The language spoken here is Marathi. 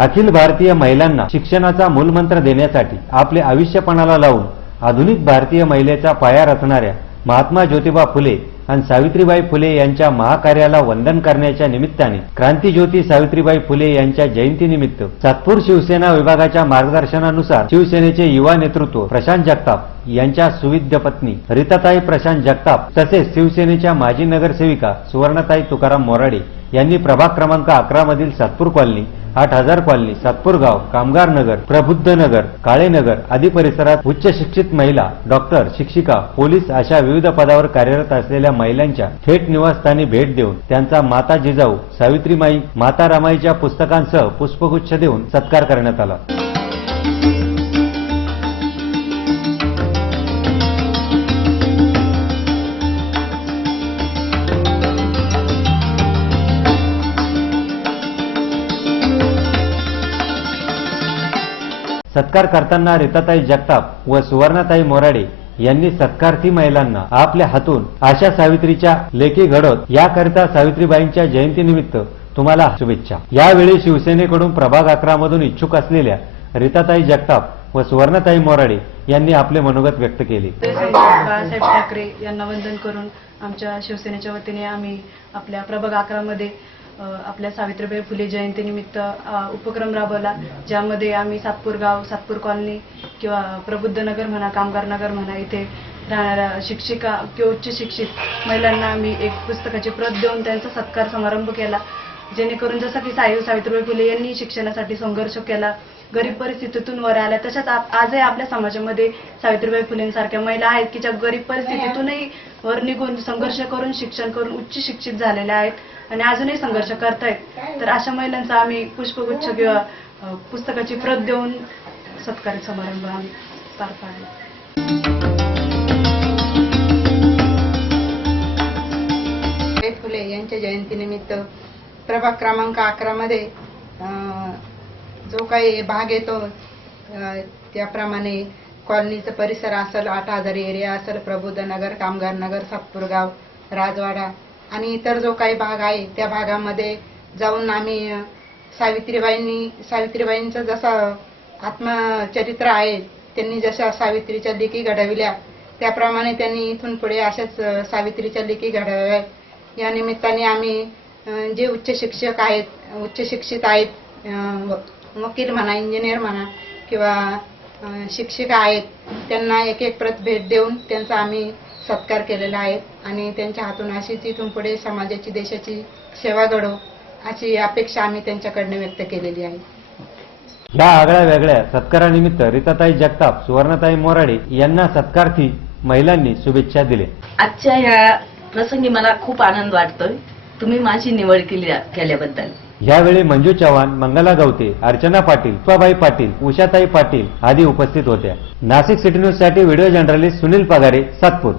अखिल भारतीय महिलांना शिक्षणाचा मूलमंत्र देण्यासाठी आपले आयुष्यपणाला लावून आधुनिक भारतीय महिलेचा पाया रचणाऱ्या महात्मा ज्योतिबा फुले आणि सावित्रीबाई फुले यांच्या महाकार्याला वंदन करण्याच्या निमित्ताने क्रांतीज्योती सावित्रीबाई फुले यांच्या जयंतीनिमित्त सातपूर शिवसेना विभागाच्या मार्गदर्शनानुसार शिवसेनेचे युवा नेतृत्व प्रशांत जगताप यांच्या सुविद्य पत्नी रिताताई प्रशांत जगताप तसेच शिवसेनेच्या माजी नगरसेविका सुवर्णताई तुकाराम मोराडे यांनी प्रभाग क्रमांक अकरा मधील सातपूर कॉलनी आठ हजार कॉलनी सातपूरगाव कामगार नगर प्रबुद्ध नगर काळे नगर आदी परिसरात उच्च शिक्षित महिला डॉक्टर शिक्षिका पोलीस अशा विविध पदावर कार्यरत असलेल्या महिलांच्या थेट निवासस्थानी भेट देऊन त्यांचा माता जिजाऊ सावित्रीमाई माता रामाईच्या पुस्तकांसह पुष्पगुच्छ देऊन सत्कार करण्यात आला. सत्कार करताना रिताताई जगताप व सुवर्णाताई मोराडे यांनी सत्कारर्थी महिलांना आपल्या हातून आशा सावित्रीच्या लेखी घडवत याकरिता सावित्रीबाईंच्या जयंतीनिमित्त तुम्हाला शुभेच्छा. यावेळी शिवसेनेकडून प्रभाग अकरा मधून इच्छुक असलेल्या रिताताई जगताप व सुवर्णाताई मोराडे यांनी आपले मनोगत व्यक्त केले. बाळासाहेब ठाकरे यांना वंदन करून आमच्या शिवसेनेच्या वतीने आम्ही आपल्या प्रभाग अकरामध्ये आपल्या सावित्रीबाई फुले जयंतीनिमित्त उपक्रम राबवला ज्यामध्ये आम्ही सातपूर गाव सातपूर कॉलनी किंवा प्रबुद्ध नगर म्हणा कामगार नगर म्हणा इथे राहणाऱ्या शिक्षिका किंवा उच्च शिक्षित महिलांना आम्ही एक पुस्तकाची प्रत देऊन त्यांचा सत्कार समारंभ केला. जेणेकरून जसं की साई सावित्रीबाई फुले यांनी शिक्षणासाठी संघर्ष केला गरीब परिस्थितीतून वर आल्या. तशाच आजही आपल्या समाजामध्ये सावित्रीबाई फुलेंसारख्या महिला आहेत की ज्या गरीब परिस्थितीतूनही वर निघून संघर्ष करून शिक्षण करून उच्च शिक्षित झालेल्या आहेत आणि अजूनही संघर्ष करतायत. तर अशा महिलांचा आम्ही पुष्पगुच्छ किंवा पुस्तकाची प्रत देऊन सत्कार समारंभ आम्ही पार पाडला. फुले यांच्या जयंतीनिमित्त प्रभाग क्रमांक अकरामध्ये जो काही भाग येतो त्याप्रमाणे कॉलनीचं परिसर असेल आठ हजार एरिया असेल प्रबोधनगर कामगार नगर सातपूरगाव राजवाडा आणि इतर जो काही भाग आहे त्या भागामध्ये जाऊन आम्ही सावित्रीबाईंनी सावित्रीबाईंचं जसं आत्मचरित्र आहे त्यांनी जशा सावित्रीच्या लेखी घडविल्या त्याप्रमाणे त्यांनी इथून पुढे अशाच सावित्रीच्या लेखी घडव्या या निमित्ताने आम्ही जे उच्च शिक्षक आहेत उच्च शिक्षित आहेत व- वकील म्हणा इंजिनियर म्हणा किंवा शिक्षिका आहेत. त्यांना एक एक प्रत भेट देऊन त्यांचा आम्ही सत्कार केलेला आहे आणि त्यांच्या हातून अशीच इथून पुढे समाजाची देशाची सेवा घडो अशी अपेक्षा आम्ही त्यांच्याकडनं व्यक्त केलेली आहे. या आगळ्या वेगळ्या सत्कारानिमित्त रीताताई जगताप सुवर्णाताई मोराडे यांना सत्कारर्थी महिलांनी शुभेच्छा दिल्या. आजच्या ह्या प्रसंगी मला खूप आनंद वाटतोय. तुम्ही माझी निवड केली केल्याबद्दल. यावेळी मंजू चव्हाण मंगला गवते अर्चना पाटील पुष्पाबाई पाटील उषाताई पाटील आदी उपस्थित होत्या. नाशिक सिटी न्यूजसाठी व्हिडिओ जर्नलिस्ट सुनील पगारे सातपूर.